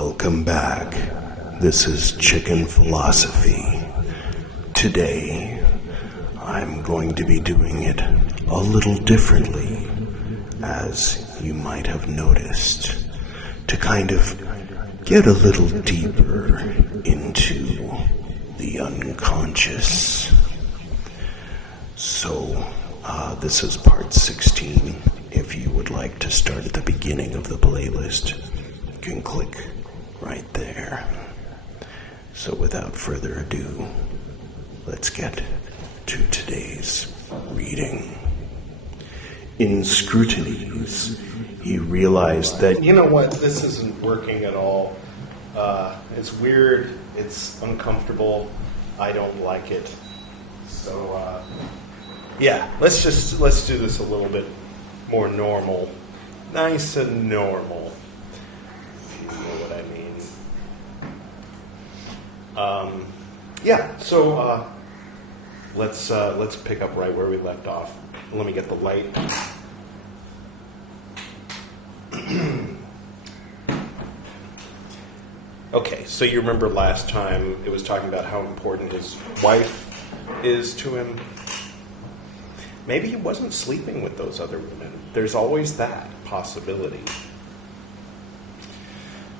Welcome back. This is Chicken Philosophy. Today, I'm going to be doing it a little differently, as you might have noticed, to kind of get a little deeper into the unconscious. So, this is part 16. If you would like to start at the beginning of the playlist, you can click right there. So without further ado, let's get to today's reading. In scrutinies, he realized that, you know what, this isn't working at all. It's weird, it's uncomfortable, I don't like it. So, let's do this a little bit more normal. Nice and normal, if you know what I mean. Let's pick up right where we left off. Let me get the light. Okay, so you remember last time it was talking about how important his wife is to him. Maybe he wasn't sleeping with those other women. There's always that possibility.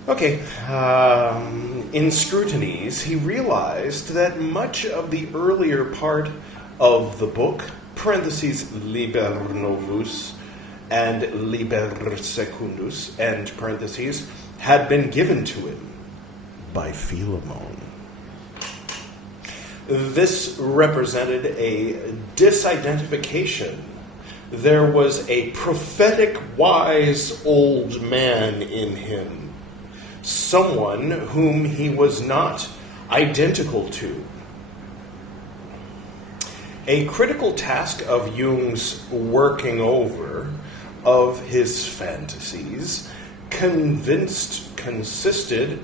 Okay, in scrutinies, he realized that much of the earlier part of the book, parentheses, liber novus and liber secundus, end parentheses, had been given to him by Philemon. This represented a disidentification. There was a prophetic, wise old man in him, someone whom he was not identical to. A critical task of Jung's working over of his fantasies consisted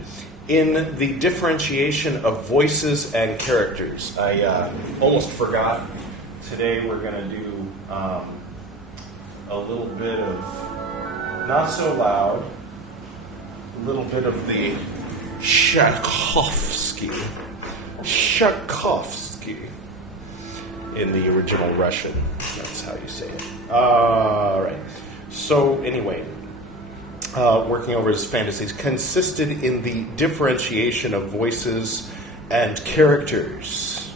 in the differentiation of voices and characters. I almost forgot. Today we're going to do a little bit of, not so loud, a little bit of the Tchaikovsky in the original Russian. That's how you say it. All right. So anyway, working over his fantasies consisted in the differentiation of voices and characters.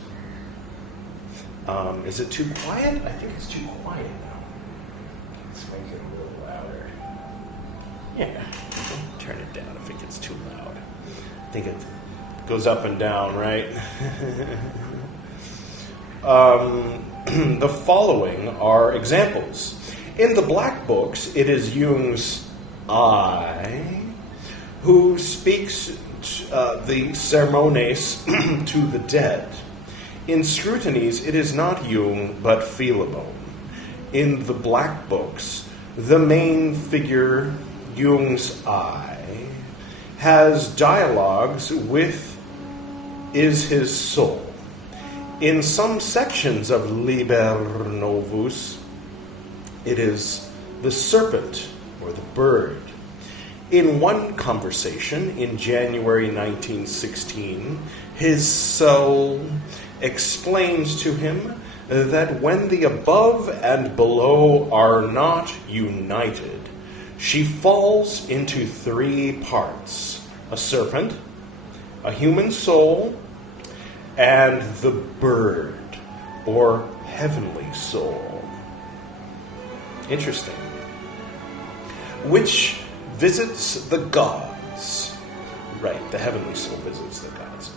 Is it too quiet? I think it's too quiet now. Let's make it a little louder. Yeah, turn it down if it gets too loud. I think it goes up and down, right? The following are examples. In the Black Books, it is Jung's I who speaks the sermones to the dead. In scrutinies, it is not Jung, but Philemon. In the Black Books, the main figure, Jung's I, has dialogues with is his soul. In some sections of Liber Novus, it is the serpent or the bird. In one conversation in January 1916, his soul explains to him that when the above and below are not united, she falls into three parts: a serpent, a human soul, and the bird, or heavenly soul. Interesting. Which visits the gods. Right, the heavenly soul visits the gods.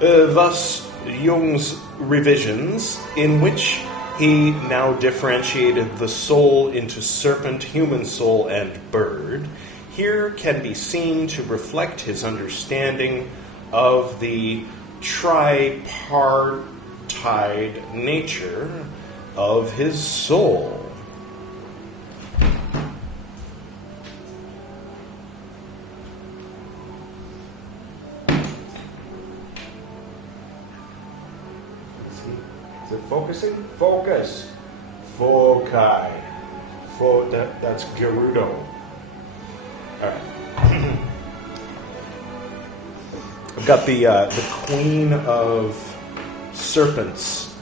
Thus, Jung's revisions, in which he now differentiated the soul into serpent, human soul, and bird, here can be seen to reflect his understanding of the tripartite nature of his soul. Is it focusing? Focus. Foci. That's Gerudo. All right. I've got the Queen of Serpents,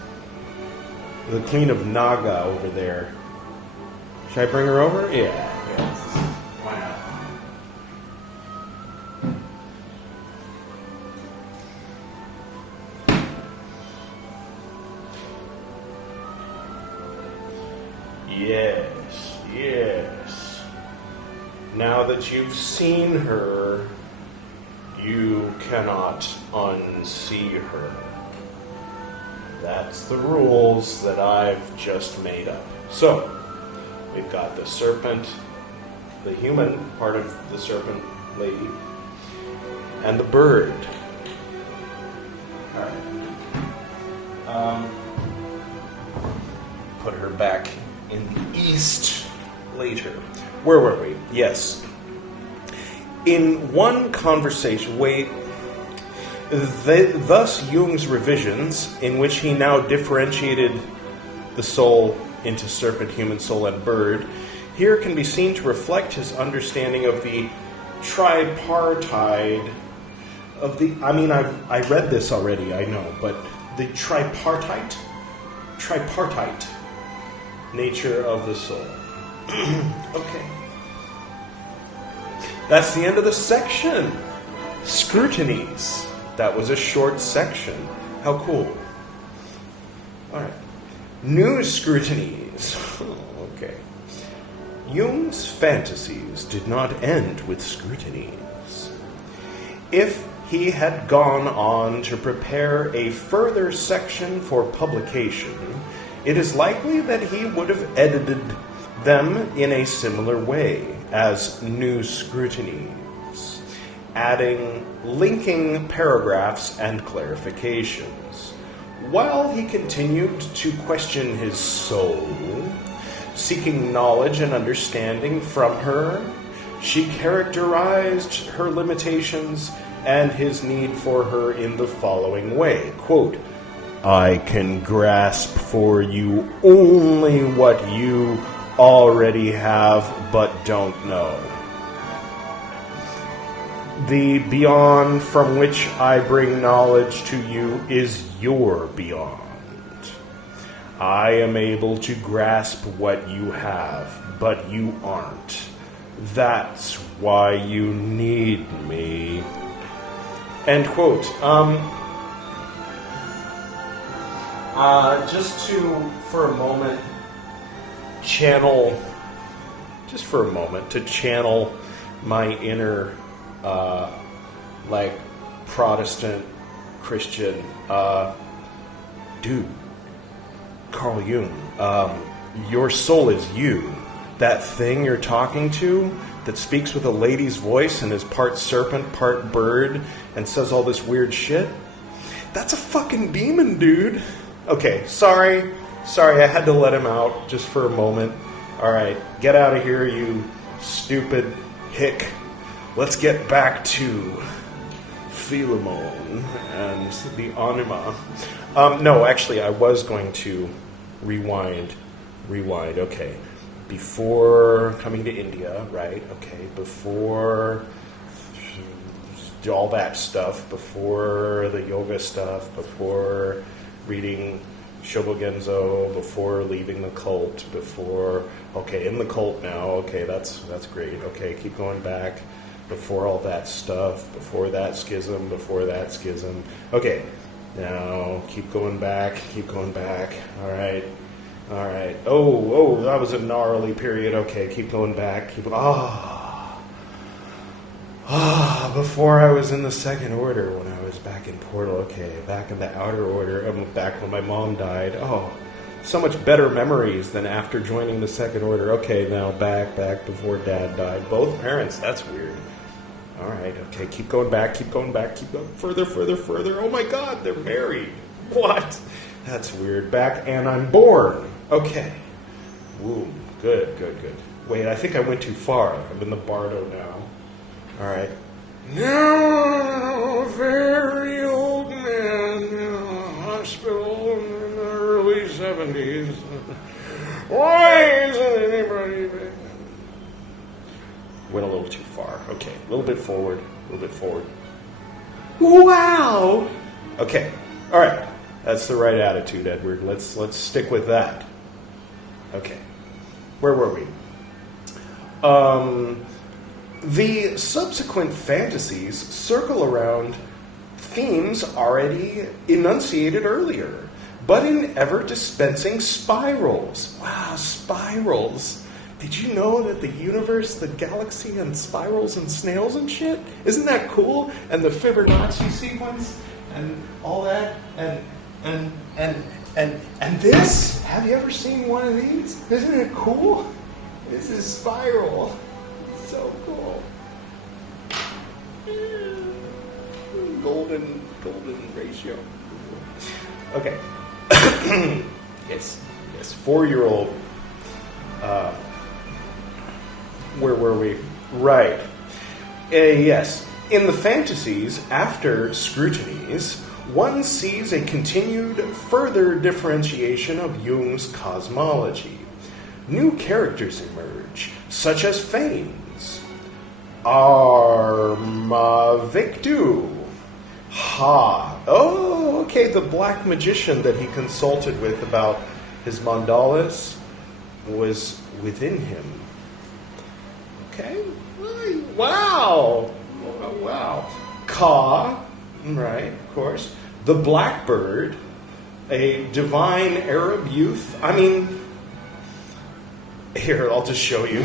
the Queen of Naga over there. Should I bring her over? Yeah. Why not? Yes. Now that you've seen her, you cannot unsee her. That's the rules that I've just made up. So, we've got the serpent, the human part of the serpent lady, and the bird. All right. Put her back in the east later. Where were we? Yes. In one conversation, thus Jung's revisions, in which he now differentiated the soul into serpent, human soul, and bird, here can be seen to reflect his understanding of the tripartite of the. I mean, I read this already, I know, but the tripartite nature of the soul. Okay. That's the end of the section. Scrutinies. That was a short section. How cool. Alright. New scrutinies. Okay. Jung's fantasies did not end with scrutinies. If he had gone on to prepare a further section for publication, it is likely that he would have edited them in a similar way as new scrutinies, adding linking paragraphs and clarifications. While he continued to question his soul, seeking knowledge and understanding from her, she characterized her limitations and his need for her in the following way, quote, "I can grasp for you only what you already have but don't know. The beyond from which I bring knowledge to you is your beyond. I am able to grasp what you have, but you aren't. That's why you need me." End quote. Just to, for a moment, channel my inner, Protestant Christian, dude, Carl Jung, your soul is you. That thing you're talking to that speaks with a lady's voice and is part serpent, part bird, and says all this weird shit, that's a fucking demon, dude. Okay, sorry, I had to let him out just for a moment. Alright, get out of here, you stupid hick. Let's get back to Philemon and the anima. No, actually, I was going to rewind. Okay. Before coming to India, right? Okay, before all that stuff, before the yoga stuff, before reading Shobogenzo, before leaving the cult, in the cult now, okay, that's great. Okay, keep going back. Before all that stuff, before that schism. Okay, now keep going back. All right. Oh, that was a gnarly period. Okay, keep going back. Before I was in the second order, when I was back in Portal. Okay, back in the outer order. Back when my mom died. Oh, so much better memories than after joining the second order. Okay, now back before Dad died. Both parents. That's weird. All right. Okay, keep going back. Keep going further. Oh my God, they're married. What? That's weird. Back and I'm born. Okay. Womb. Good. Wait, I think I went too far. I'm in the Bardo now. All right. Now, a very old man in a hospital in the early 70s. Why isn't anybody back? Went a little too far. Okay, a little bit forward. Wow! Okay, all right. That's the right attitude, Edward. Let's stick with that. Okay, where were we? The subsequent fantasies circle around themes already enunciated earlier, but in ever-dispensing spirals. Wow, spirals. Did you know that the universe, the galaxy, and spirals and snails and shit? Isn't that cool? And the Fibonacci sequence and all that. And this? Have you ever seen one of these? Isn't it cool? This is spiral. It's so cool. Golden ratio. Okay. Yes. 4-year-old. Where were we? Right. Yes. In the fantasies, after scrutinies, one sees a continued further differentiation of Jung's cosmology. New characters emerge, such as Fanes, Armavictu, Ha. Oh, okay, the black magician that he consulted with about his mandalas was within him. Okay, wow. Oh, wow. Ka, right, of course. The blackbird, a divine Arab youth. I mean, here, I'll just show you.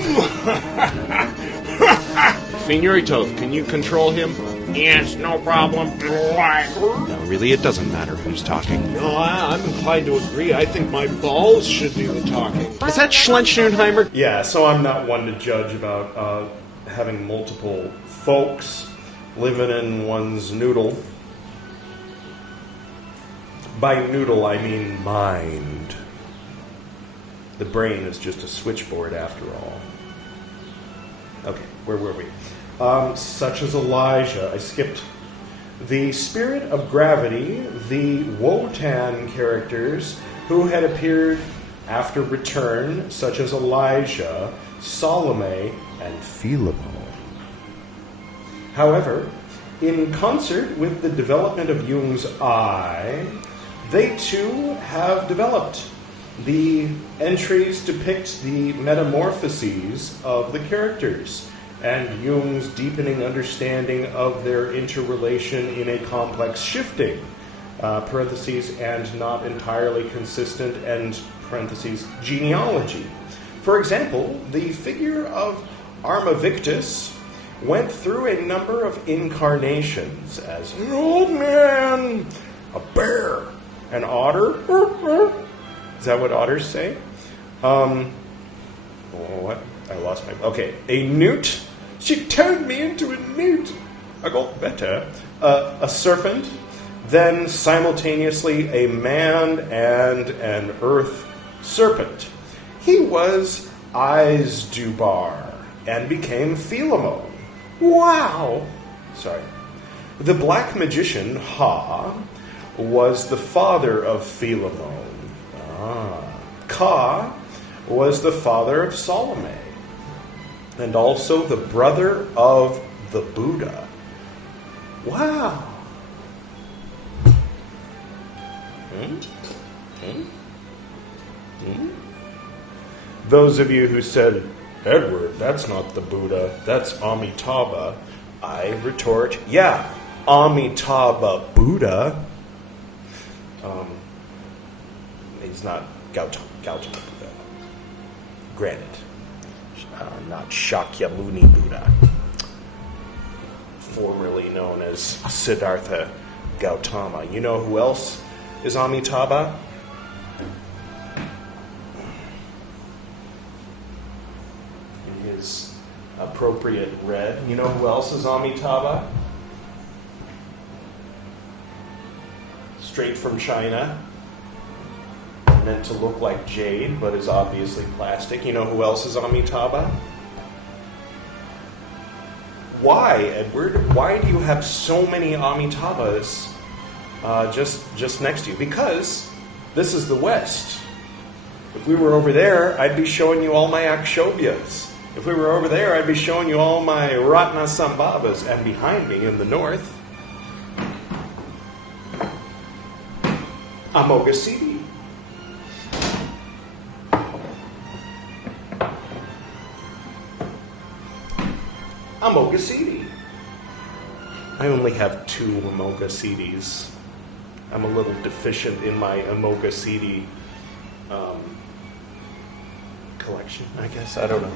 Señoritos, can you control him? Yes, no problem. No, really, it doesn't matter who's talking. No, I'm inclined to agree. I think my balls should do the talking. Is that Schlenschnurheimer? Yeah, so I'm not one to judge about having multiple folks living in one's noodle. By noodle, I mean mind. The brain is just a switchboard after all. Okay, where were we? Such as Elijah. I skipped. The spirit of gravity, the Wotan characters who had appeared after return, such as Elijah, Salome, and Philemon. However, in concert with the development of Jung's eye, they too have developed. The entries depict the metamorphoses of the characters and Jung's deepening understanding of their interrelation in a complex shifting, parentheses, and not entirely consistent, end parentheses, genealogy. For example, the figure of Armavictus went through a number of incarnations as an old man, a bear, an otter. Is that what otters say? What? I lost my... Okay. A newt. She turned me into a newt. I got better. A serpent. Then simultaneously a man and an earth serpent. He was Izdubar and became Philemon. Wow. Sorry. The black magician, Ha, was the father of Philemon. Ka was the father of Salome, and also the brother of the Buddha. Wow. Those of you who said, Edward, that's not the Buddha, that's Amitabha, I retort, yeah, Amitabha Buddha. He's not Gautama Buddha. Granted. Not Shakyamuni Buddha. Formerly known as Siddhartha Gautama. You know who else is Amitabha? In his appropriate red. You know who else is Amitabha? Straight from China. Meant to look like jade, but is obviously plastic. You know who else is Amitabha? Why, Edward? Why do you have so many Amitabhas just next to you? Because this is the West. If we were over there, I'd be showing you all my Akshobhyas. If we were over there, I'd be showing you all my Ratna Sambhavas. And behind me in the north, Amoghasiddhi. Amoghasiddhi. I only have 2 Amoghasiddhis. I'm a little deficient in my Amoghasiddhi collection, I guess. I don't know.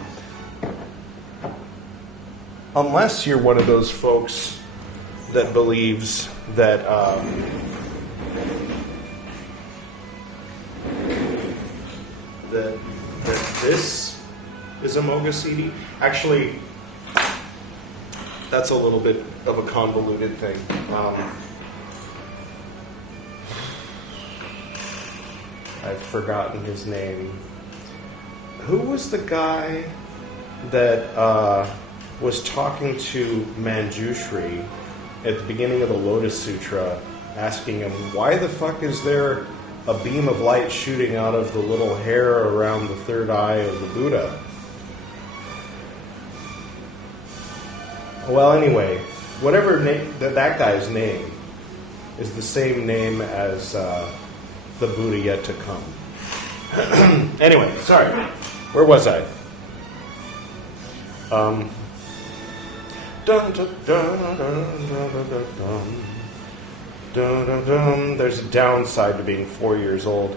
Unless you're one of those folks that believes that that this is Amoghasiddhi. Actually, that's a little bit of a convoluted thing. I've forgotten his name. Who was the guy that was talking to Manjushri at the beginning of the Lotus Sutra, asking him, why the fuck is there a beam of light shooting out of the little hair around the third eye of the Buddha? Well, anyway, whatever that guy's name is the same name as the Buddha yet to come. Anyway, sorry. Where was I? Dun, dun, dun, dun, dun, dun, dun. Dun, dun, dun. There's a downside to being 4 years old.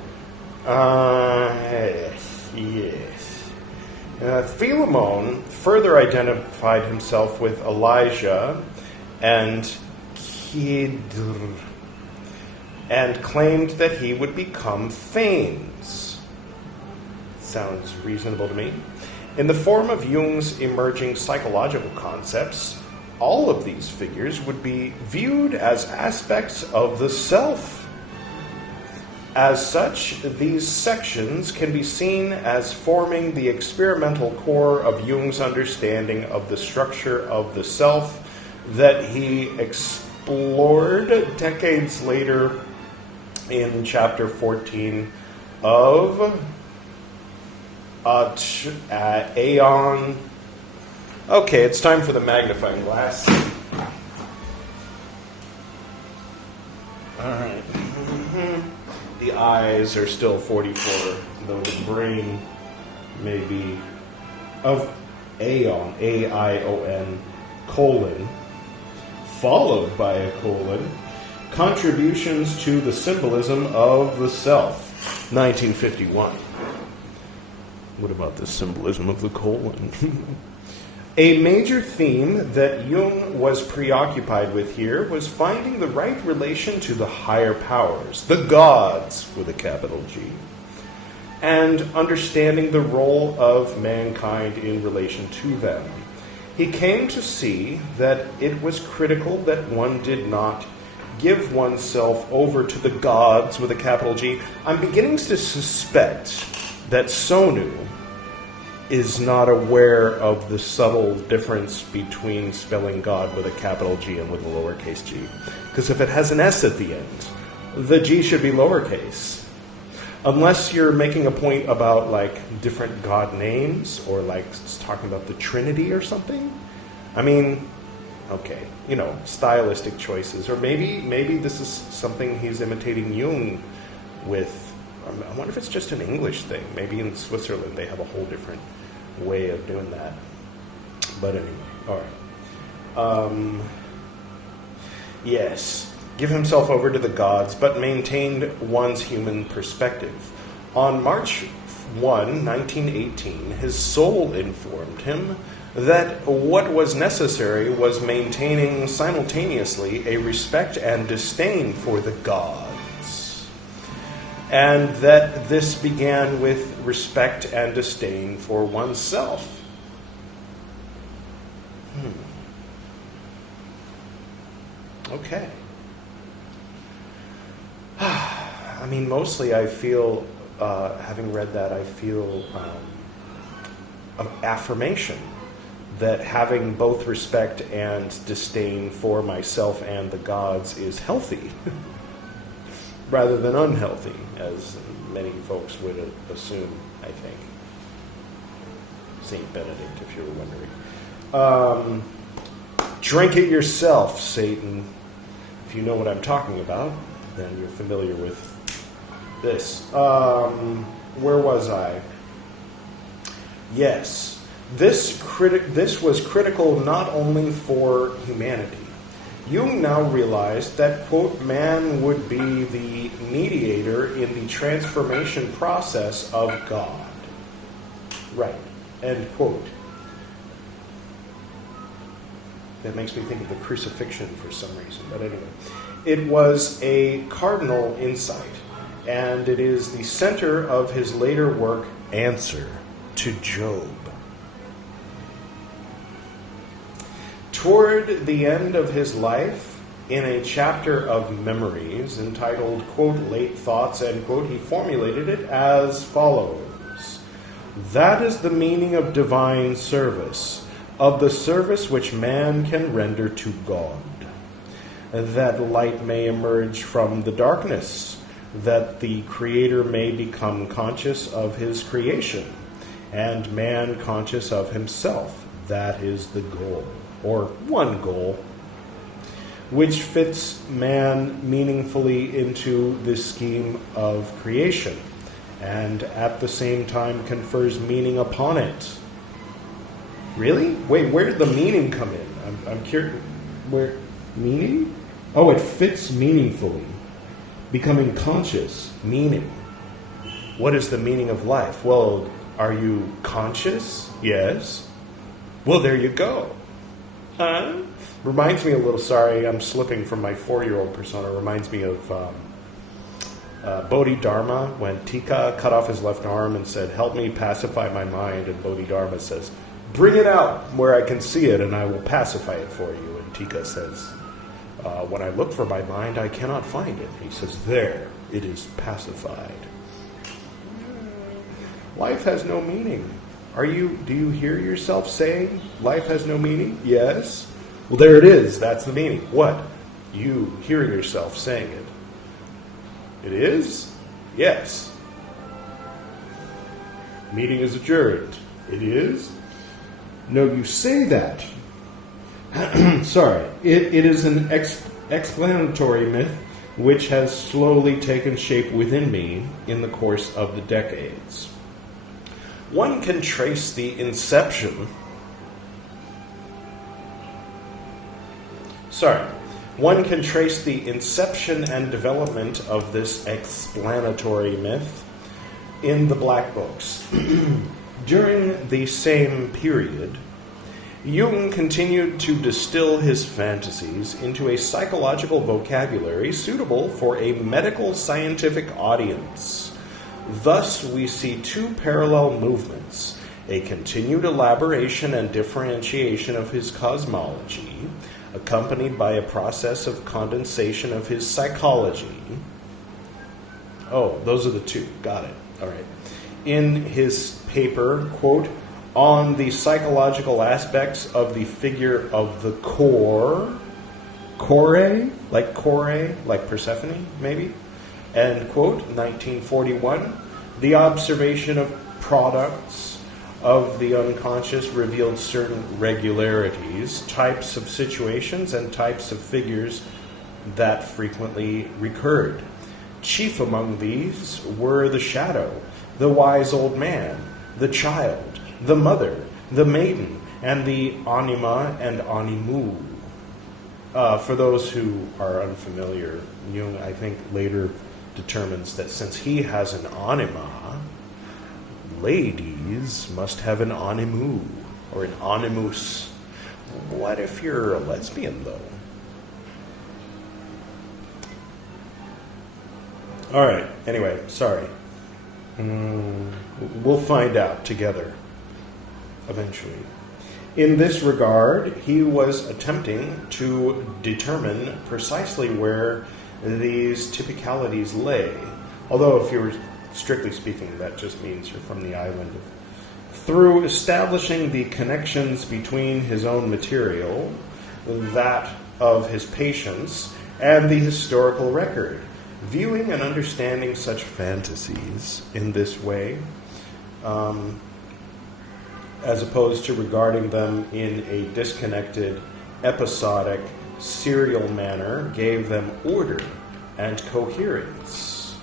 Yes. Philemon further identified himself with Elijah and Kidr, and claimed that he would become Thanes. Sounds reasonable to me. In the form of Jung's emerging psychological concepts, all of these figures would be viewed as aspects of the self. As such, these sections can be seen as forming the experimental core of Jung's understanding of the structure of the self that he explored decades later in chapter 14 of Aeon. Okay, it's time for the magnifying glass. All right. The eyes are still 44, though the brain may be of Aeon, A-I-O-N, colon, followed by a colon, contributions to the symbolism of the self, 1951. What about the symbolism of the colon? A major theme that Jung was preoccupied with here was finding the right relation to the higher powers, the gods with a capital G, and understanding the role of mankind in relation to them. He came to see that it was critical that one did not give oneself over to the gods with a capital G. I'm beginning to suspect that Sonu is not aware of the subtle difference between spelling God with a capital G and with a lowercase g. Because if it has an S at the end, the G should be lowercase. Unless you're making a point about, like, different God names or, like, talking about the Trinity or something. I mean, okay, stylistic choices. Or maybe this is something he's imitating Jung with. I wonder if it's just an English thing. Maybe in Switzerland they have a whole different way of doing that. But anyway, all right. Yes, give himself over to the gods, but maintained one's human perspective. On March 1, 1918, his soul informed him that what was necessary was maintaining simultaneously a respect and disdain for the gods. And that this began with respect and disdain for oneself. Okay. I mean, mostly I feel, having read that, I feel an affirmation that having both respect and disdain for myself and the gods is healthy. Rather than unhealthy, as many folks would assume, I think. Saint Benedict, if you were wondering. Drink it yourself, Satan. If you know what I'm talking about, then you're familiar with This. Where was I? Yes. This was critical not only for humanity. Jung now realized that, quote, man would be the mediator in the transformation process of God. Right. End quote. That makes me think of the crucifixion for some reason. But anyway, it was a cardinal insight, and it is the center of his later work, Answer to Job. Toward the end of his life, in a chapter of Memories entitled, quote, Late Thoughts, end quote, he formulated it as follows. That is the meaning of divine service, of the service which man can render to God. That light may emerge from the darkness, that the Creator may become conscious of his creation, and man conscious of himself. That is the goal, or one goal, which fits man meaningfully into the scheme of creation, and at the same time confers meaning upon it. Really? Wait, where did the meaning come in? I'm curious. Where? Meaning? Oh, it fits meaningfully. Becoming conscious. Meaning. What is the meaning of life? Well, are you conscious? Yes. Well, there you go. Huh? Reminds me a little, sorry, I'm slipping from my 4-year-old persona. Reminds me of Bodhidharma when Tika cut off his left arm and said, help me pacify my mind. And Bodhidharma says, bring it out where I can see it and I will pacify it for you. And Tika says, when I look for my mind, I cannot find it. He says, there, it is pacified. Life has no meaning. Do you hear yourself saying life has no meaning? Yes. Well, there it is. That's the meaning. What? You hear yourself saying it. It is? Yes. Meeting is adjourned. It is? No, you say that. Sorry. It is an explanatory myth which has slowly taken shape within me in the course of the decades. One can trace the inception... One can trace the inception and development of this explanatory myth in the Black Books. During the same period, Jung continued to distill his fantasies into a psychological vocabulary suitable for a medical scientific audience. Thus, we see two parallel movements, a continued elaboration and differentiation of his cosmology, accompanied by a process of condensation of his psychology. Oh, those are the two. Got it. All right. In his paper, quote, on the psychological aspects of the figure of the core, like Persephone, maybe, end quote, 1941, the observation of products of the unconscious revealed certain regularities, types of situations, and types of figures that frequently recurred. Chief among these were the shadow, the wise old man, the child, the mother, the maiden, and the anima and animu. For those who are unfamiliar, Jung, I think, later determines that since he has an anima, ladies must have an animu, or an animus. What if you're a lesbian, though? All right, anyway, sorry. We'll find out together, eventually. In this regard, he was attempting to determine precisely where these typicalities lay. Although, if you were strictly speaking, that just means you're from the island. Through establishing the connections between his own material, that of his patients, and the historical record, viewing and understanding such fantasies in this way, as opposed to regarding them in a disconnected, episodic, serial manner, gave them order and coherence.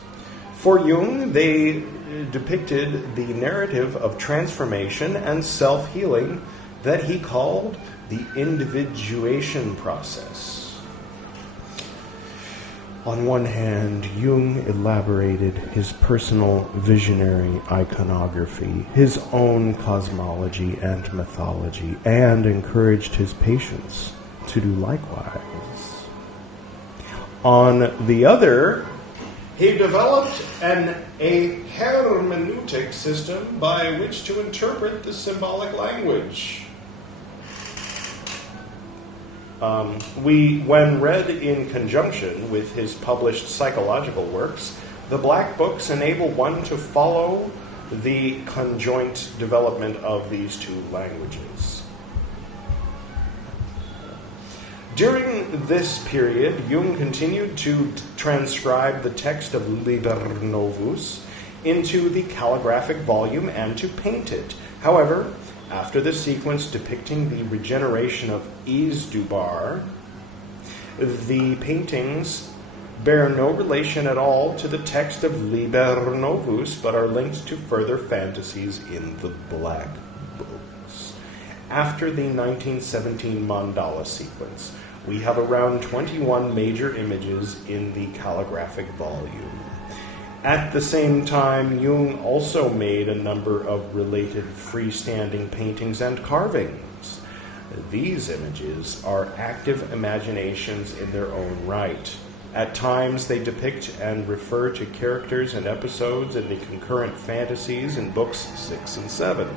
For Jung, they depicted the narrative of transformation and self-healing that he called the individuation process. On one hand, Jung elaborated his personal visionary iconography, his own cosmology and mythology, and encouraged his patients to do likewise. On the other, he developed a hermeneutic system by which to interpret the symbolic language. When read in conjunction with his published psychological works, the Black Books enable one to follow the conjoint development of these two languages. During this period, Jung continued to transcribe the text of Liber Novus into the calligraphic volume and to paint it. However, after the sequence depicting the regeneration of Izdubar, the paintings bear no relation at all to the text of Liber Novus, but are linked to further fantasies in the Black Books. After the 1917 mandala sequence, we have around 21 major images in the calligraphic volume. At the same time, Jung also made a number of related freestanding paintings and carvings. These images are active imaginations in their own right. At times, they depict and refer to characters and episodes in the concurrent fantasies in books 6 and 7.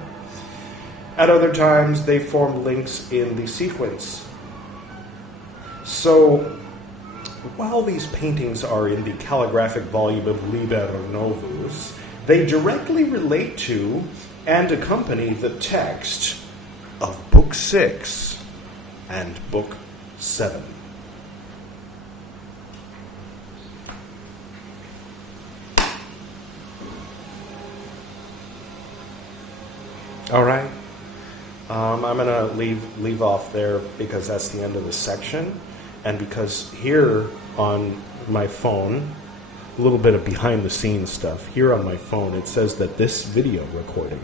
At other times, they form links in the sequence. So, while these paintings are in the calligraphic volume of Liber Novus, they directly relate to and accompany the text of Book 6 and Book 7. All right. I'm going to leave off there because that's the end of the section. And because here on my phone, a little bit of behind-the-scenes stuff, here on my phone it says that this video recording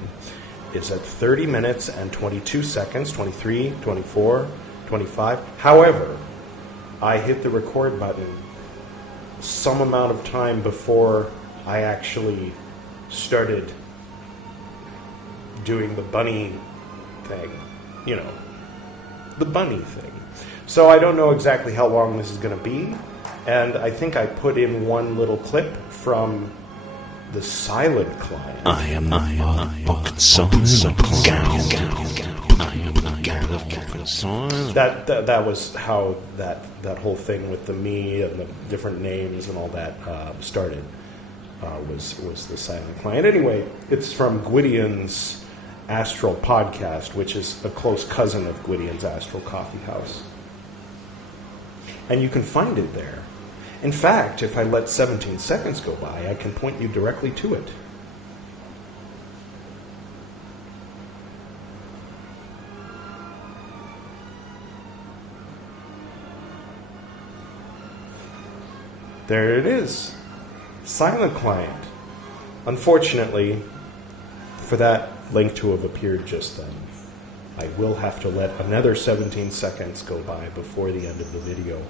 is at 30 minutes and 22 seconds, 23, 24, 25. However, I hit the record button some amount of time before I actually started doing the bunny thing, the bunny thing. So I don't know exactly how long this is going to be, and I think I put in one little clip from the silent client. I am the silent client. That was how that whole thing with the me and the different names and all that started. Was the silent client. Anyway, it's from Gwydion's Astral Podcast, which is a close cousin of Gwydion's Astral Coffee House. And you can find it there. In fact, if I let 17 seconds go by, I can point you directly to it. There it is. Silent client. Unfortunately, for that link to have appeared just then, I will have to let another 17 seconds go by before the end of the video.